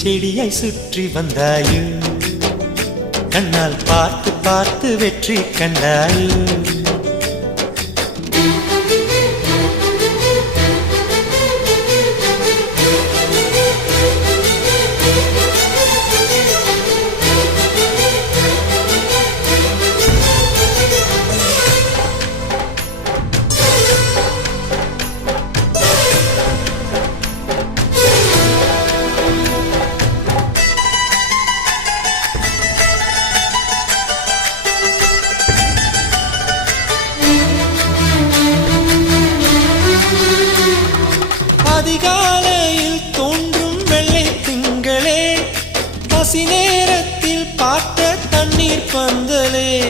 செடியை சுற்றி வந்தாயோ கண்ணால் பார்த்து பார்த்து வெற்றி கண்டாயோ அதிகாலையில் தோன்றும் வெள்ளை திங்களே பசி நேரத்தில் பார்த்த தண்ணீர் பந்தலே